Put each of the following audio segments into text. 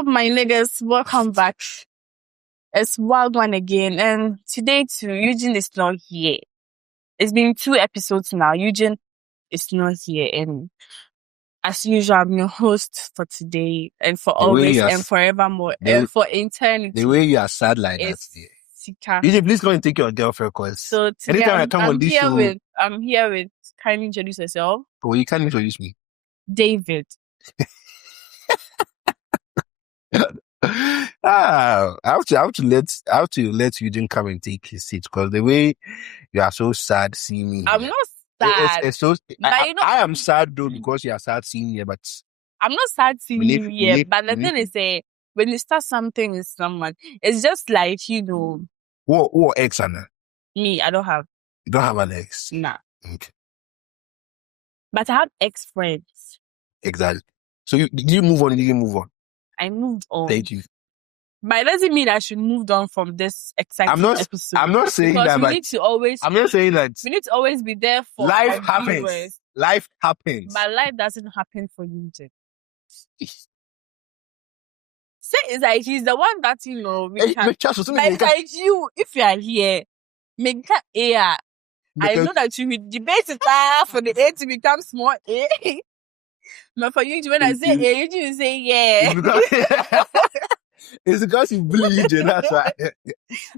up, my niggas? Welcome back. It's Wild One again, and today too, Eugene is not here. It's been 2 episodes now. Eugene is not here, and as usual, I'm your host for today and for always and forevermore and for eternity. The way you are sad like that. Sika. Eugene, please go and take your girlfriend calls. So today Anytime I come on this show, I'm here with. Can you introduce yourself? Oh, you can't introduce me. David. I have to let Eugene come and take his seat because the way you are so sad seeing me. I'm not sad. It's so. I am sad though because you are sad seeing me, but I'm not sad seeing you here. But the thing is, when you start something with someone, it's just like What ex, Anna? Me, I don't have. You don't have an ex? Nah. Okay. But I have ex-friends. Exactly. So did you move on? Or did you move on? I moved on. Thank you. But it doesn't mean I should move on from this exciting episode. I'm not saying because that. We need to always. I'm not saying that. We need to always be there for life happens. Viewers. Life happens. But life doesn't happen for you, Jay. Say it's like he's the one that we can. Like you, if you are here, make that air. I know that you will debate it for the A to become small A. But for you, when I say A, you will say yeah. It's because you bully Eugene, that's why.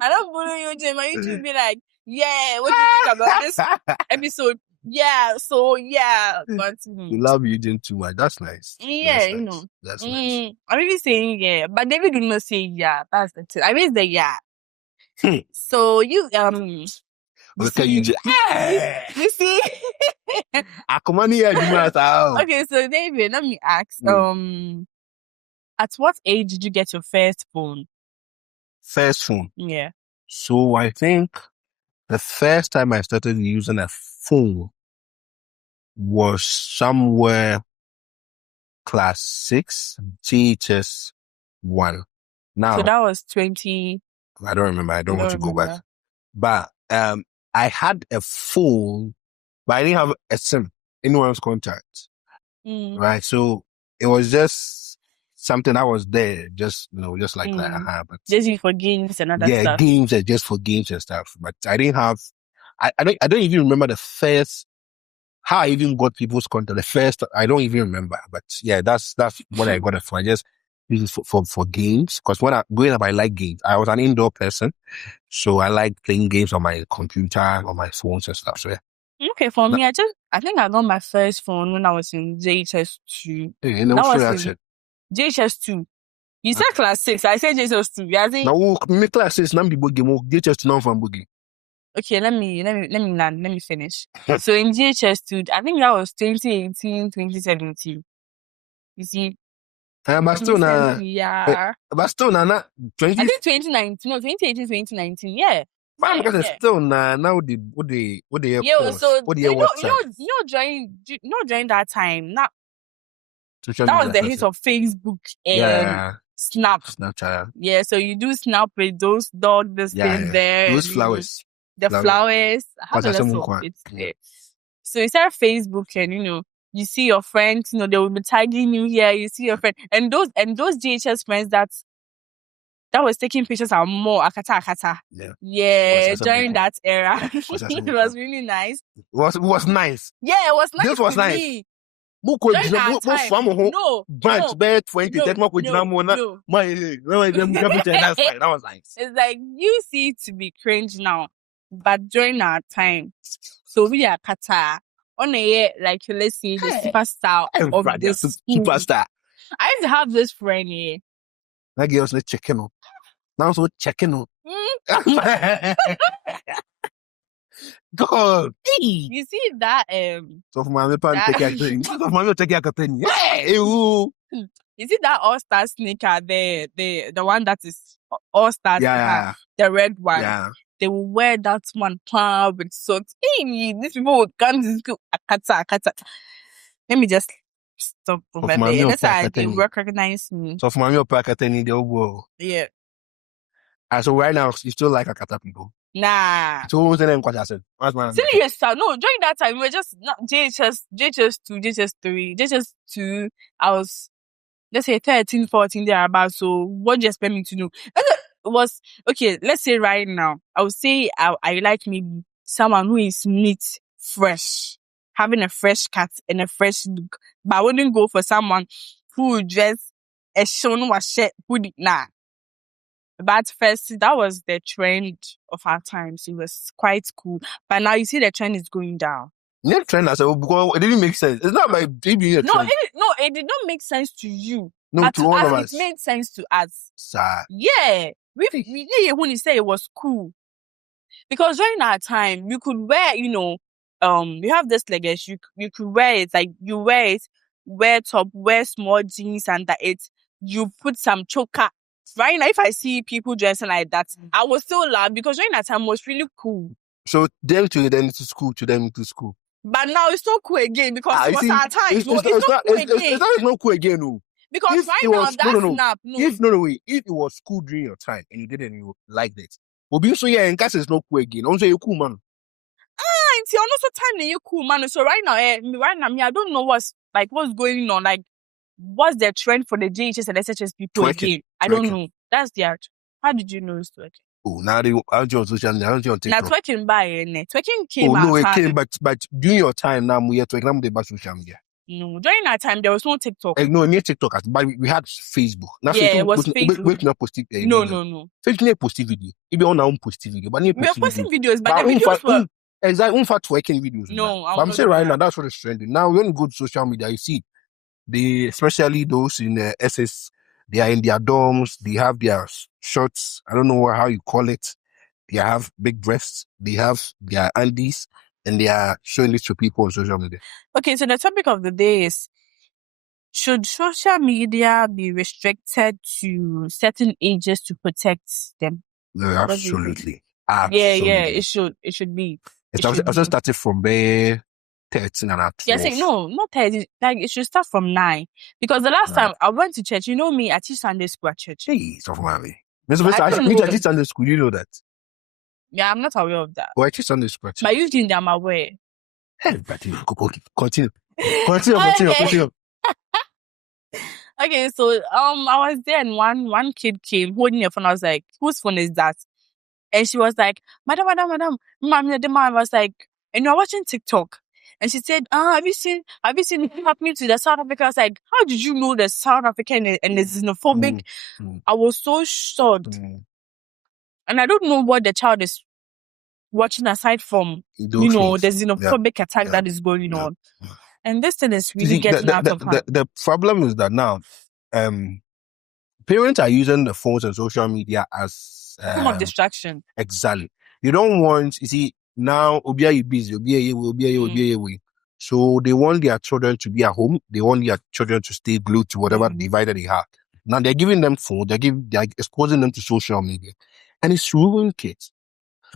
I don't bully Eugene, but you will be like, yeah, what do you think about this episode? Yeah, so yeah. But, you love Eugene too much. That's nice. Yeah, that's nice. That's nice. I'm even saying yeah, but David did not say yeah. That's the thing. I mean the yeah. So you Look at Eugene. You see? Okay, so David, let me ask. At what age did you get your first phone? First phone? Yeah. So I think the first time I started using a phone was somewhere class 6, GHS 1. Now, so that was 20. I don't remember. I don't want to go back. But I had a phone, but I didn't have a SIM, anyone's contact. Right? So it was just something that was there, just like that. But just for games and other stuff. Yeah, games and just for games and stuff. But I didn't have. I don't even remember the first. How I even got people's contact. The first, I don't even remember. But yeah, that's what I got it for. I just use it for games because growing up, I like games. I was an indoor person, so I like playing games on my computer, on my phones and stuff. So yeah. Okay, for me, I think I got my first phone when I was in JHS 2. Hey, that was in JHS 2. You said class 6. I said JHS 2. No, me class 6. Nam bibo game. JHS 2 nam from boogie. Okay, let me finish. So in JHS 2, I think that was 2018, 2017. You see? But still na. Yeah. But still na 20. I think 2019. No, 2018, 2019. Yeah. Man, because it's still now what they yeah, so what during that time, that was the hit of Facebook and Snapchat. Yeah, so you do Snap with those dogs, things there. Those flowers. The flowers. Have a lesson. It's there. So instead of Facebook and you see your friends, they will be tagging you here, you see your friend. And those GHS friends that was taking pictures are more akata. Yeah, during that era. It was really nice. It was nice. Yeah, it was nice. This was nice. Me. No. Branch bed 20. That was nice. It's like you see it to be cringe now, but during our time, so we are kata on a year like let's see the superstar of this superstar. I used to have this friend here. That girl's not checking on. Now so checking on. God. You see that So for my take a thing. So for my take a thing. You see that All-Star sneaker, the one that is All-Star sneaker, the red one. Yeah. They will wear that one with socks. Hey, these people would come to school. Akata. Let me just stop over there. That's why they recognize me. So for my Akata, they'll go. Yeah. And so right now, you still like Akata people? Nah. So what was the name? Serious, sir. No, during that time, we were just not JHS 2, JHS 3. JHS 2, I was let's say 13, 14 thereabouts. So what do you expect me to do? It was, okay, let's say right now, I would say I like maybe someone who is neat, fresh, having a fresh cut and a fresh look. But I wouldn't go for someone who would dress a shown was shit, nah. But first, that was the trend of our times. It was quite cool. But now you see the trend is going down. Yeah, trend as well, because it didn't make sense. It's not my baby. It did not make sense to you. No, but to all of us. It made sense to us. Sir. Yeah. We when you say it was cool. Because during our time, you could wear, you have this leggings, you could wear it, like you wear top, wear small jeans, and that you put some choker. Right now, if I see people dressing like that, I will still laugh because during that time it was really cool. So them to school. But now it's not cool again because it was our time. It's not cool again. It's not cool again, no. Because if right now, that's If it was cool during your time and you didn't, you liked it. But be so yeah, in case it's not cool again. Also, you're cool, man. It's also time you're cool, man. So right now, I don't know what's going on. Like, what's the trend for the JHS and SHS people again? I don't know. That's the art. How did you know it's twerking? Oh, now they aren't on social media. Aren't on TikTok. Now twerking twerking came. Oh no, it came, but during your time now we are twerking on the social media. No, during that time there was no TikTok. No, near TikTok, but we had Facebook. Now, it was Facebook. Wait, not posting. No. Facebook posting video. If you on our posting video, but we are posting videos, but the videos were exactly twerking videos. No, but I'm saying right now that's what is trending. Now when you go to social media, you see especially those in SS, they are in their dorms, they have their shorts, I don't know how you call it. They have big breasts, they have their undies, and they are showing it to people on social media. Okay, so the topic of the day is, should social media be restricted to certain ages to protect them? No, absolutely. Yeah, it should be. It's also started from 13 and 12. Yes, no, not 30. Like, it should start from 9. Because the last time I went to church, you know me, I teach Sunday school at church. Hey, so for me. I teach Sunday school, you know that? Yeah, I'm not aware of that. Oh, I teach Sunday school at church. But usually I'm aware. Hey, continue. Continue. Okay, so I was there and one kid came holding your phone. I was like, whose phone is that? And she was like, Madam. The mom was like, and you're watching TikTok. And she said, have you seen it happening to the South Africa? I was like, how did you know the South African and the xenophobic? I was so shocked. And I don't know what the child is watching aside from, the xenophobic attack that is going on. And this thing is really getting out of hand. The problem is that now, parents are using the phones and social media as form of distraction. Exactly. You don't want, you see, now, Obiya busy, Obiya. So they want their children to be at home. They want their children to stay glued to whatever device that they have. Now they're giving them phone. They're exposing them to social media, and it's ruining kids.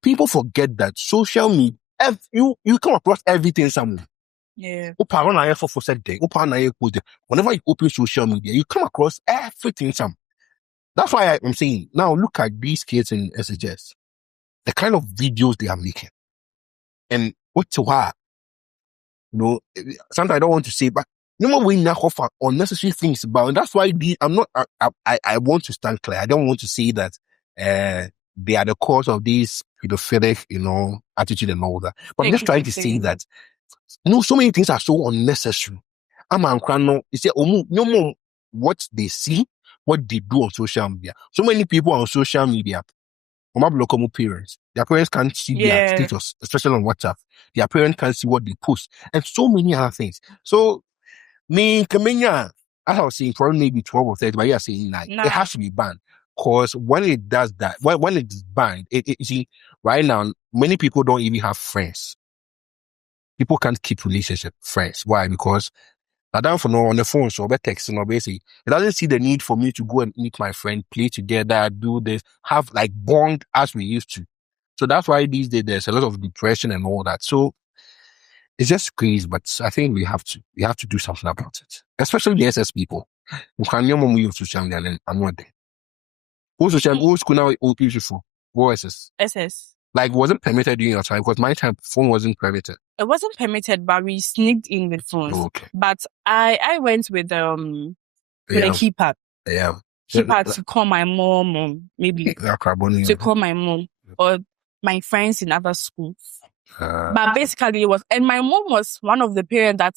People forget that social media. You come across everything somewhere. Yeah. Whenever you open social media, you come across everything somewhere. That's why I'm saying now. Look at these kids in SHS. The kind of videos they are making. And what's why? Sometimes I don't want to say, but no more we now offer unnecessary things about, and that's why I want to stand clear. I don't want to say that they are the cause of this pedophilic, attitude and all that. But I'm just trying to say that so many things are so unnecessary. You say, no more what they see, what they do on social media. So many people on social media. Parents. Their parents can't see their status, especially on WhatsApp. Their parents can't see what they post, and so many other things. So, as I was saying, for maybe 12 or 30, but you're saying 9. It has to be banned. Because when it does that, when it is banned, you see, right now, many people don't even have friends. People can't keep friends. Why? Because I don't know on the phone, so by texting or basically, it doesn't see the need for me to go and meet my friend, play together, do this, have like bond as we used to. So that's why these days there's a lot of depression and all that. So it's just crazy, but I think we have to do something about it, especially the SS people. We can't use social media and I'm not there. Who's school now? Old beautiful. What SS? Like, wasn't permitted during your time because my time phone wasn't permitted. It wasn't permitted, but we sneaked in with phones. Okay. But I went with with a keypad. Yeah. Keypad to call my mom, or maybe to call my mom or my friends in other schools. But basically it was, and my mom was one of the parents that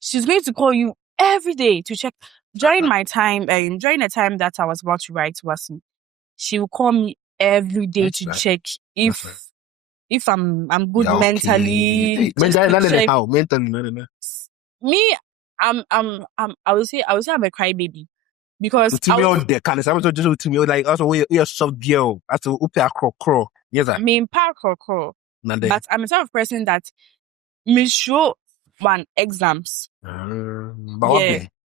she's going to call you every day to check. During my time, during the time that I was about to write WASSCE, she would call me every day to check if I'm good mentally. How mentally? Me, I would say I'm a crybaby because to me on the kind of something just to me like also you're soft girl as to upia crow. Yes, I mean park crow. But I'm a sort of person that me show one exams.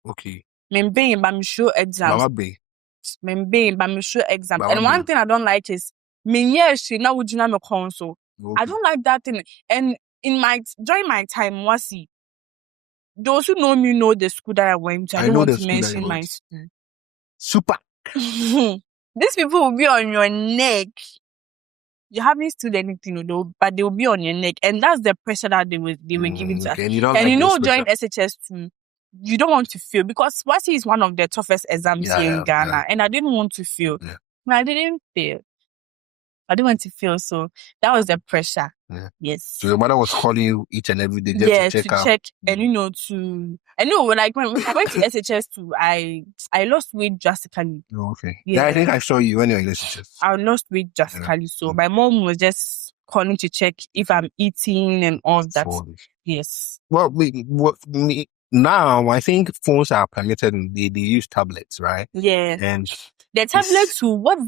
Okay. Me being but me show exams. Me being but me show exams. And one thing I don't like is me now would you know me console. I don't like that thing. And during my time, WASSCE, those who know me know the school that I went to. I don't want to mention my school. Super. These people will be on your neck. You haven't stood anything, though, but they will be on your neck, and that's the pressure that they were giving to us. And during SHS2, you don't want to fail because WASSCE is one of the toughest exams here in Ghana, and I didn't want to fail. I didn't fail. I didn't want to fail, so that was the pressure. Yes. So your mother was calling you each and every day just to check. And like when I went to SHS2, I lost weight drastically. Okay. Yeah, I think I saw you when you were in SHS. I lost weight drastically, so my mom was just calling to check if I'm eating and all that. Yes. Well, now I think phones are permitted. They use tablets, right? Yeah. And the tablets what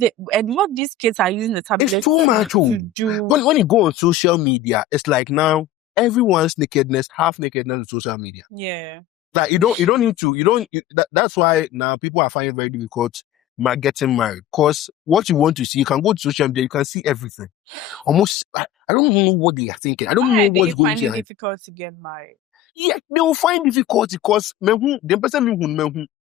these kids are using the tablets it's too much to do. When you go on social media, it's like now everyone's nakedness, half nakedness on social media. Yeah. Like you don't need to, that's why now people are finding it very difficult getting married. Because what you want to see, you can go to social media, you can see everything. Almost, I don't know what they are thinking. I don't know what's going to happen. It's difficult to get married. Yeah, they will find difficulty because the person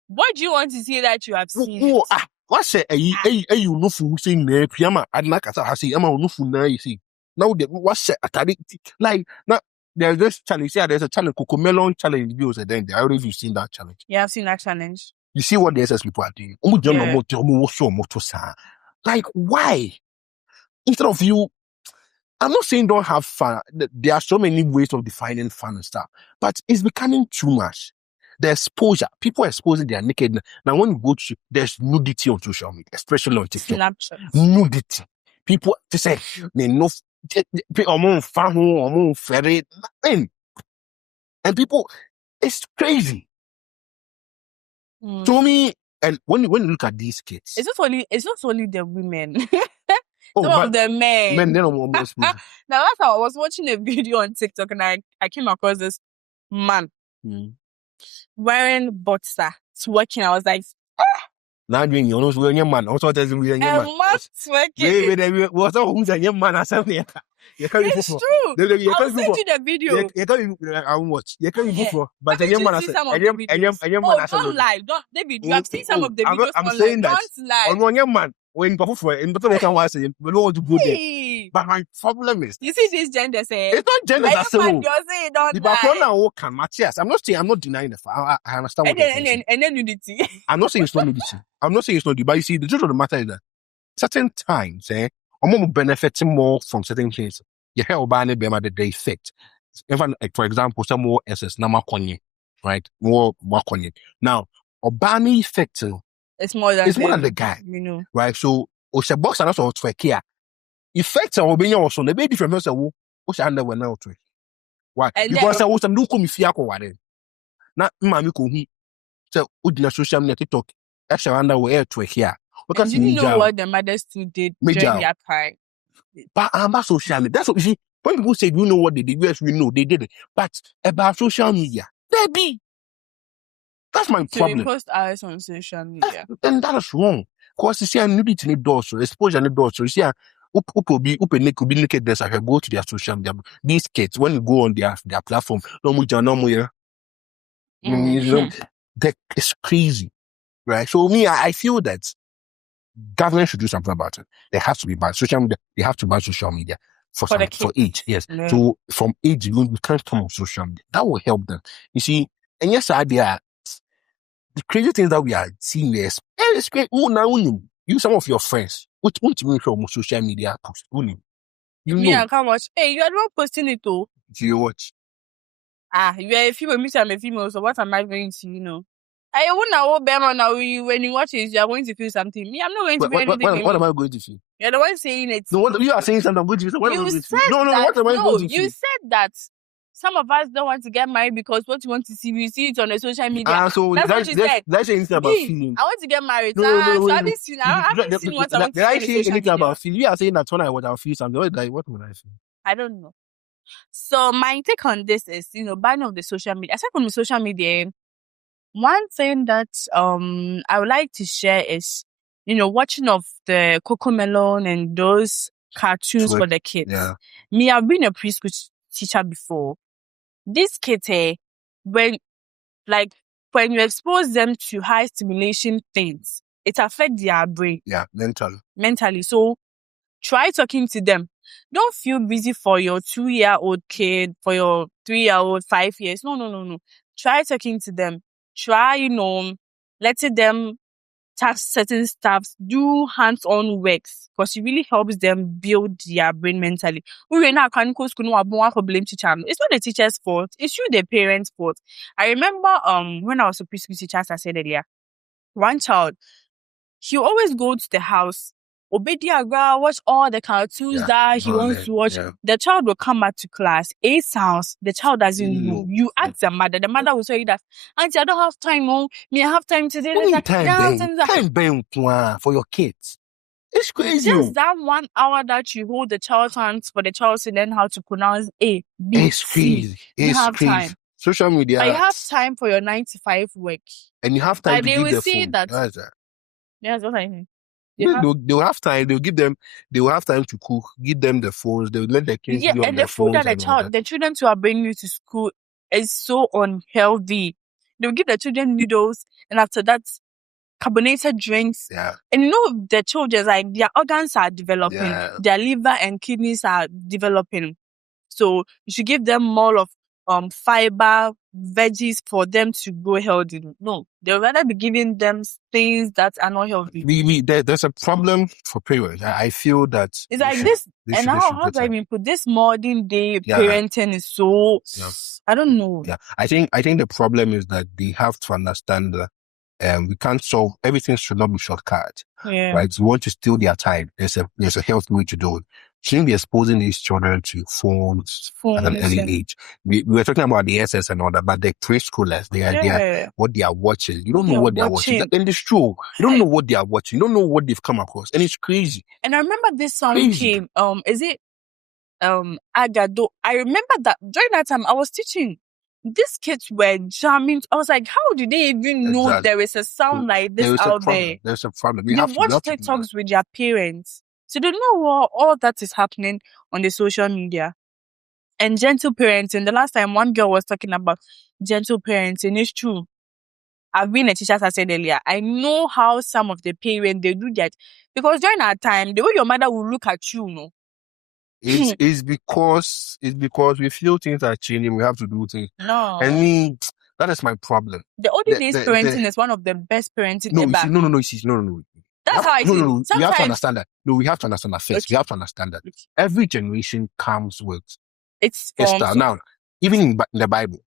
what do you want to see that you have seen? What say you no fool saying ne piyama adna kasa ha say no fool na you see. Now what say atari like now there's this challenge. Yeah, there's a challenge, Cocomelon challenge videos, and then I already seen that challenge. Yeah, I've seen that challenge. You see what the SS people are doing. Like why? Instead of you, I'm not saying don't have fun. There are so many ways of defining fun and stuff, but it's becoming too much. The exposure, people exposing their nakedness. Now, when you go to, there's nudity on social media, especially on TikTok. Snapchat. Nudity. People, they say, they know, and people, it's crazy. To me, and when you look at these kids, it's not only the women. Some of the men. Men, they don't want now that's how I was watching a video on TikTok and I came across this man wearing boxer, twerking. I was like, now doing you know wearing your man. Also tells me young man. Twerking. What's up? Who's a young man or something? It's true. I'll send you the video. You can't I won't watch. You can't go but a young man. Don't lie. David, you have seen some of the videos. I'm saying that. Don't lie. On young man. When before in better can watch it, we don't want to go there. But my problem is, you see this gender say it's not gender that's so. The background now can match. Yes, I'm not denying the fact. I understand what you're saying. And then nudity. I'm not saying it's not nudity. I'm not saying it's not nudity. But you see, the truth of the matter is that certain times, I'm more benefiting more from certain things. You hear about it, the effect. Even like, for example, some more SS Namakonye, right? More Wakonye. Now, Obani effect. It's more than the guy, you know. Right? So, Osha box and also to care. Effects are being also the baby from us. Osha underwear now to why? Because I was a new comifiaco ware. Not mammy could so Udina social media TikTok. Actually, underwear to here. Because you know what the mothers too did during their time. But about social media, that's what you see. When people say, you know what they did, yes, we know they did it. But about social media, baby. That's my problem. You post eyes on social media. And that is wrong. Because you see, I need to need doors, exposure and doors. You see, could be naked. This I can go to their social media. These kids, when you go on their platform, it's crazy, right? So me, I feel that government should do something about it. There has to be bad social media. They have to ban social media for age. Yes. Yeah. So from age, you can't come on social media. That will help them. You see, and yes, idea. the crazy things that we are seeing is great. You some of your friends, what you mean from social media post? You me, I can't watch. Hey, you are not posting it too. Do you watch? You are a female, me, I'm a female, so what am I going to, I wouldn't know now when you watch it, you are going to feel something. Me, I'm not going to feel anything. What am I going to feel? You're the one saying it. No, what you are saying something I'm going to feel. What am I going to feel? No, what am I going to feel? You said that some of us don't want to get married because what you want to see, we see it on the social media. So that's what you said. That's anything about feeling. I want to get married. No, so I haven't seen what I want to see on the social media. About feeling? You are saying that when I would feel something. What would I feel? I don't know. So my take on this is, banning of the social media. Aside from the social media, one thing that I would like to share is, watching of the CoComelon and those cartoons for the kids. Yeah. Me, I've been a preschool teacher before. These kids, when you expose them to high stimulation things, it affects their brain. Yeah, mentally. So try talking to them. Don't feel busy for your 2-year-old kid, for your 3-year-old, 5 years. No. Try talking to them. Try, letting them touch certain stuff, do hands-on works, because it really helps them build their brain mentally. It's not the teacher's fault. It's you, the parents' fault. I remember when I was a preschool teacher, as I said earlier, one child, he always go to the house, watch all the cartoons that he wants to watch. Yeah. The child will come back to class. 8 sounds. The child doesn't know. You ask the mother. The mother will tell you that, Auntie, I don't have time. Me, I have time today. Time for your kids. It's crazy. Just that 1 hour that you hold the child's hands for the child to learn how to pronounce A, B, it's crazy. You have time. Social media. But you have time for your 9 to 5 work. And you have time to give the phone. That's what I mean. They'll have time. They will have time to cook. Give them the phones. They'll let the kids be on their phones. And the children who are bringing you to school is so unhealthy. They'll give the children noodles, and after that, carbonated drinks. Yeah. And the children, their organs are developing. Yeah. Their liver and kidneys are developing. So you should give them more of fiber, veggies for them to grow healthy. No, they'll rather be giving them things that are not healthy. There's a problem for parents. I feel that it's like this. And how do I even put this modern day parenting is so? Yeah. I don't know. Yeah, I think the problem is that they have to understand that we can't solve everything. Should not be shortcut. Yeah. Right. You want to steal their time. There's a healthy way to do it. Shouldn't be exposing these children to phones at an early age. We were talking about the SS and all that, but the preschoolers, they are what they are watching. You don't know what they are watching. And it's true. You don't know what they are watching. You don't know what they've come across. And it's crazy. And I remember this song came, is it Agado? I remember that during that time I was teaching. These kids were jamming. I was like, how do they even know there is a sound like this out there? There's a problem. They watch TikToks with their parents. So they know all that is happening on the social media. And gentle parenting. The last time one girl was talking about gentle parenting. It's true. I've been a teacher, as I said earlier. I know how some of the parents, they do that. Because during our time, the way your mother will look at you, It's because we feel things are changing. We have to do things. No. And that is my problem. The olden days parenting is one of the best parenting ever. No. That's how I see it. No. We have to understand that. No, we have to understand that first. Okay. We have to understand that every generation comes with its style. Now, even in the Bible,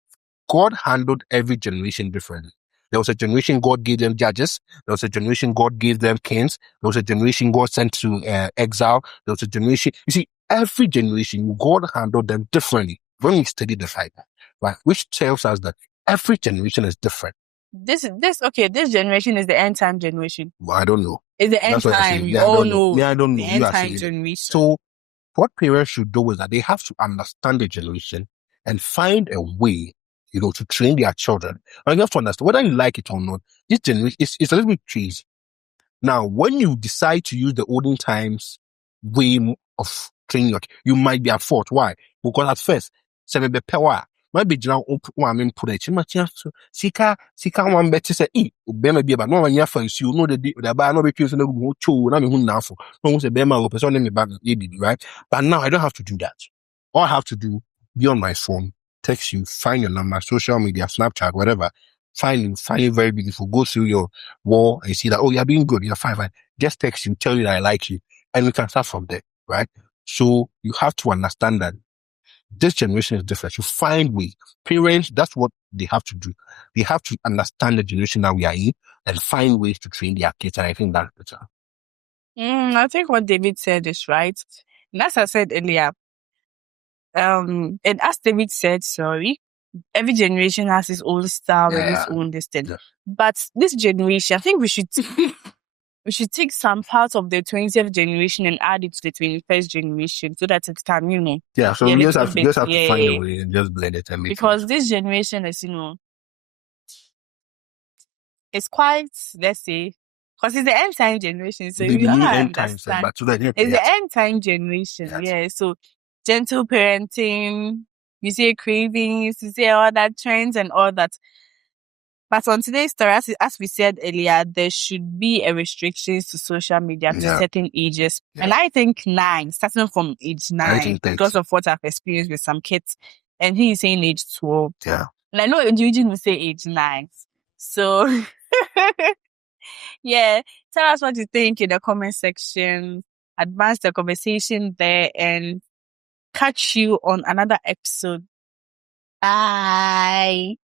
God handled every generation differently. There was a generation God gave them judges. There was a generation God gave them kings. There was a generation God sent to exile. There was a generation. You see, every generation, God handled them differently when we study the Bible, right? Which tells us that every generation is different. This generation is the end time generation. Well, I don't know. It's the end time. You all know. Yeah, I don't know. The end time generation. So, what parents should do is that they have to understand the generation and find a way, to train their children. And you have to understand, whether you like it or not, this generation is a little bit crazy. Now, when you decide to use the olden times way of training, you might be at fault. Why? Because at first, the power. Might be now put a chima sika one better say bema be about no one year for you know the bar no be choosing no go cho na me hu na for no say bema go person me back right. But now I don't have to do that. All I have to do, be on my phone, text you, find your number, social media, Snapchat, whatever, find it very beautiful. Go through your wall and see that, oh, you're doing good, you're fine. Just text him, tell you that I like you, and we can start from there, right? So you have to understand that this generation is different. You find ways. Parents, that's what they have to do. They have to understand the generation that we are in and find ways to train their kids. And I think that's better. I think what David said is right. And as I said earlier, and as David said, sorry, every generation has its own style and its own distance. Yeah. But this generation, I think we should take some parts of the 20th generation and add it to the 21st generation so that it can, Yeah, so you just have to find a way and just blend it and make because this generation is, it's quite, let's say, because it's the end time generation, so you understand. It's the end time generation, So gentle parenting, you say cravings, you say all that trends and all that. But on today's story, as we said earlier, there should be a restrictions to social media to certain ages. Yeah. And I think 9, starting from age 9, because of what I've experienced with some kids. And he is saying age 12. Yeah. And I know Eugene will say age 9. So, tell us what you think in the comment section. Advance the conversation there and catch you on another episode. Bye.